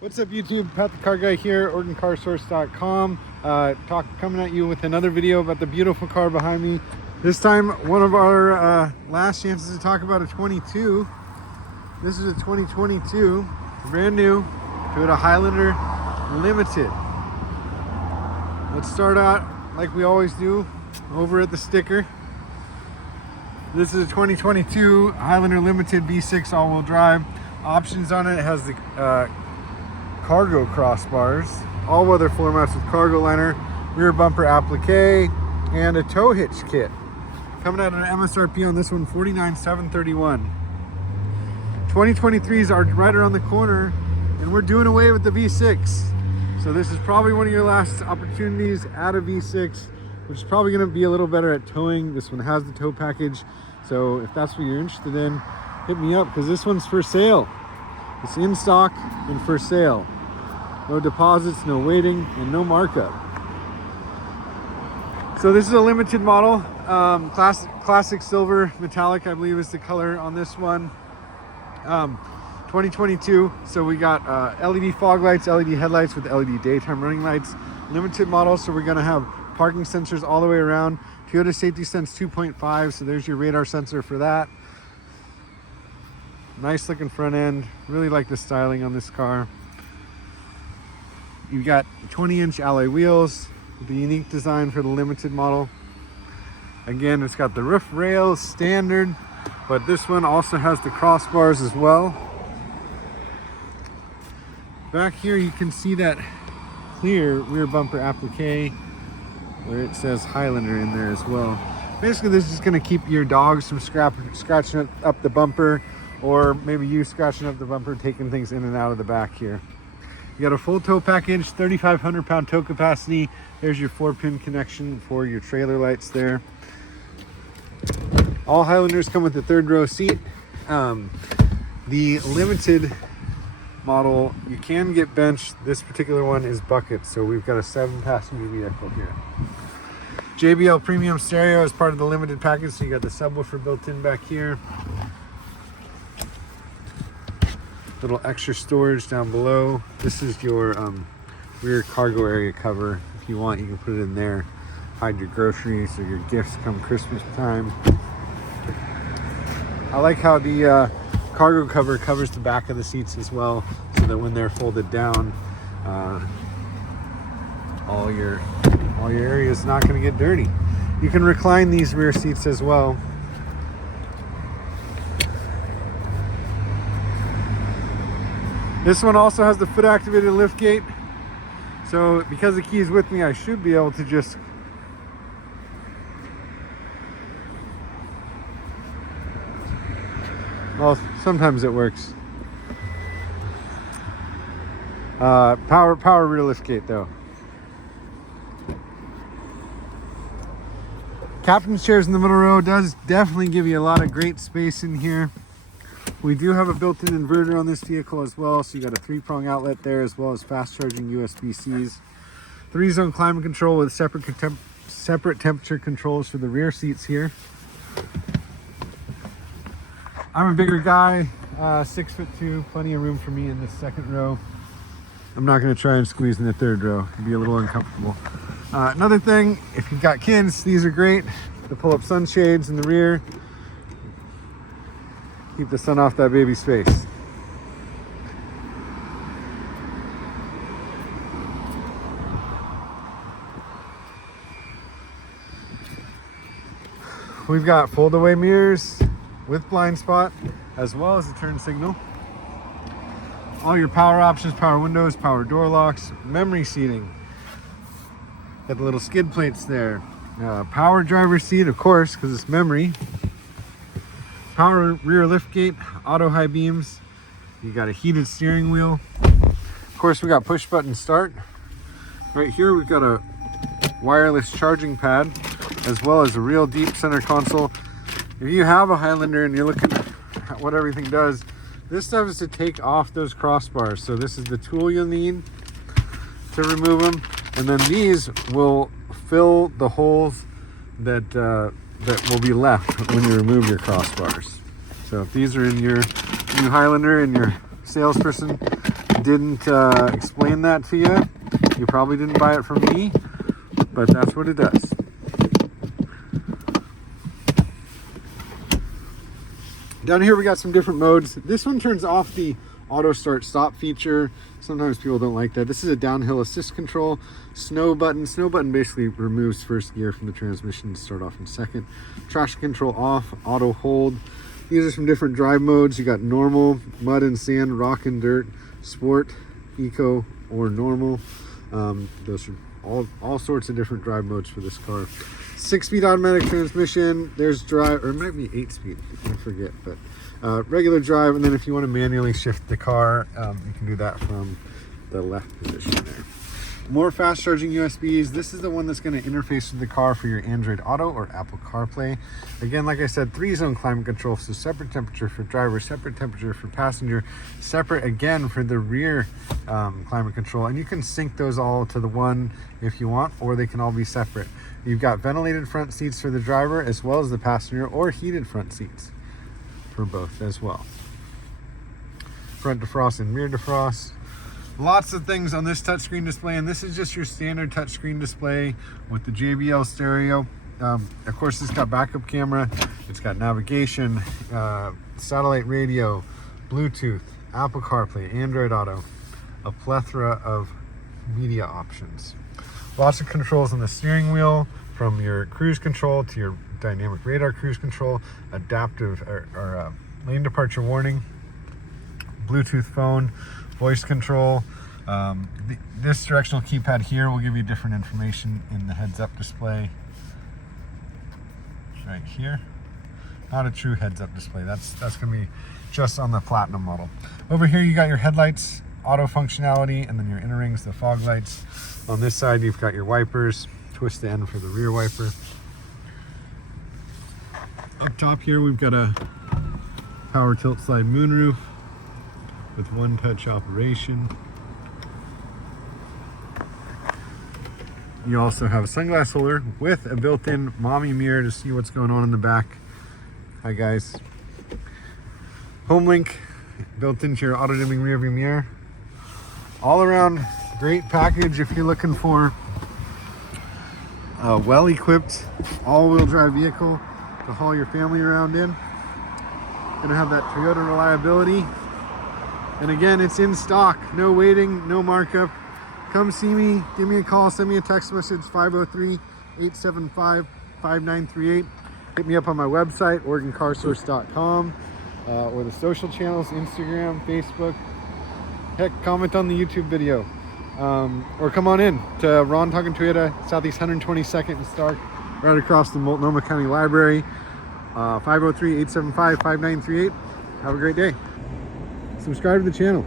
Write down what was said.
What's up YouTube? Pat the Car Guy here, OregonCarSource.com. Coming at you with another video about the beautiful car behind me. This time, one of our last chances to talk about a 22. This is a 2022, brand new Toyota Highlander Limited. Let's start out like we always do, over at the sticker. This is a 2022 Highlander Limited V6 all-wheel drive. Options on it has the cargo crossbars, all-weather floor mats with cargo liner, rear bumper applique, and a tow hitch kit. Coming out at an MSRP on this one, $49,731. 2023s are right around the corner, and we're doing away with the V6. So this is probably one of your last opportunities at a V6, which is probably going to be a little better at towing. This one has the tow package, so if that's what you're interested in, hit me up, because this one's for sale. It's in stock and for sale. No deposits, no waiting, and no markup. So this is a limited model, classic silver metallic, I believe is the color on this one. 2022. So we got LED fog lights, LED headlights with LED daytime running lights. Limited model, so we're gonna have parking sensors all the way around. Toyota Safety Sense 2.5, so there's your radar sensor for that. Nice looking front end. Really like the styling on this car. You've got 20-inch alloy wheels with the unique design for the limited model. Again, it's got the roof rails standard, but this one also has the crossbars as well. Back here you can see that clear rear bumper applique where it says Highlander in there as well. Basically, this is going to keep your dogs from scratching up the bumper, or maybe you scratching up the bumper, taking things in and out of the back here. You got a full tow package, 3,500 pound tow capacity. There's your 4-pin connection for your trailer lights there. All Highlanders come with a 3rd row seat. The limited model, you can get benched. This particular one is bucket, so we've got a 7-passenger vehicle here. JBL premium stereo is part of the limited package, so you got the subwoofer built in back here. Little extra storage down below. This is your rear cargo area cover. If you want, you can put it in there. Hide your groceries or your gifts come Christmas time. I like how the cargo cover covers the back of the seats as well, so that when they're folded down, all your area is not going to get dirty. You can recline these rear seats as well. This one also has the foot activated liftgate. So because the key is with me, I should be able to just well, sometimes it works. Power rear liftgate though. Captain's chairs in the middle row does definitely give you a lot of great space in here. We do have a built-in inverter on this vehicle as well, so you got a 3-prong outlet there, as well as fast charging USB-Cs. 3-zone climate control with separate temperature controls for the rear seats here. I'm a bigger guy, 6'2", plenty of room for me in this 2nd row. I'm not going to try and squeeze in the 3rd row; it'd be a little uncomfortable. Another thing, if you've got kids, these are great. The pull-up sunshades in the rear. Keep the sun off that baby's face. We've got fold-away mirrors with blind spot, as well as a turn signal. All your power options, power windows, power door locks, memory seating. Got the little skid plates there. Power driver's seat, of course, because it's memory. Power rear liftgate, auto high beams. You got a heated steering wheel. Of course, we got push button start. Right here, we've got a wireless charging pad, as well as a real deep center console. If you have a Highlander and you're looking at what everything does, this stuff is to take off those crossbars. So this is the tool you'll need to remove them. And then these will fill the holes that will be left when you remove your crossbars. So if these are in your new Highlander and your salesperson didn't explain that to you, you probably didn't buy it from me, but that's what it does. Down here we got some different modes. This one turns off the auto start stop feature. Sometimes people don't like that. This is a downhill assist control. Snow button. Snow button basically removes first gear from the transmission to start off in second. Traction control off, auto hold. These are some different drive modes. You got normal, mud and sand, rock and dirt, sport, eco, or normal. Those are all sorts of different drive modes for this car. 6-speed automatic transmission. There's drive, or it might be 8-speed, I forget, but regular drive. And then if you want to manually shift the car, you can do that from the left position there. More fast charging USBs. This is the one that's going to interface with the car for your Android Auto or Apple CarPlay. Again, like I said, 3-zone climate control, so separate temperature for driver, separate temperature for passenger, separate again for the rear climate control, and you can sync those all to the one if you want, or they can all be separate. You've got ventilated front seats for the driver as well as the passenger, or heated front seats for both as well. Front defrost and rear defrost. Lots of things on this touchscreen display, and this is just your standard touchscreen display with the JBL stereo. Of course, it's got backup camera, it's got navigation, satellite radio, Bluetooth, Apple CarPlay, Android Auto, a plethora of media options. Lots of controls on the steering wheel, from your cruise control to your dynamic radar cruise control, adaptive or lane departure warning, Bluetooth phone, voice control. This directional keypad here will give you different information in the heads-up display right here. Not a true heads-up display. That's going to be just on the Platinum model. Over here you got your headlights, auto functionality, and then your inner rings, the fog lights. On this side you've got your wipers. Twist the end for the rear wiper. Up top here we've got a power tilt slide moonroof with one-touch operation. You also have a sunglass holder with a built-in mommy mirror to see what's going on in the back. Hi guys. Home link built into your auto-dimming rearview mirror. All around great package if you're looking for a well-equipped all-wheel drive vehicle to haul your family around in. Gonna have that Toyota reliability. And again, it's in stock, no waiting, no markup. Come see me, give me a call, send me a text message, 503-875-5938. Hit me up on my website, OregonCarSource.com, or the social channels, Instagram, Facebook. Heck, comment on the YouTube video. Or come on in to Ron Talking Toyota, Southeast 122nd and Stark, right across the Multnomah County Library. 503-875-5938. Have a great day. Subscribe to the channel.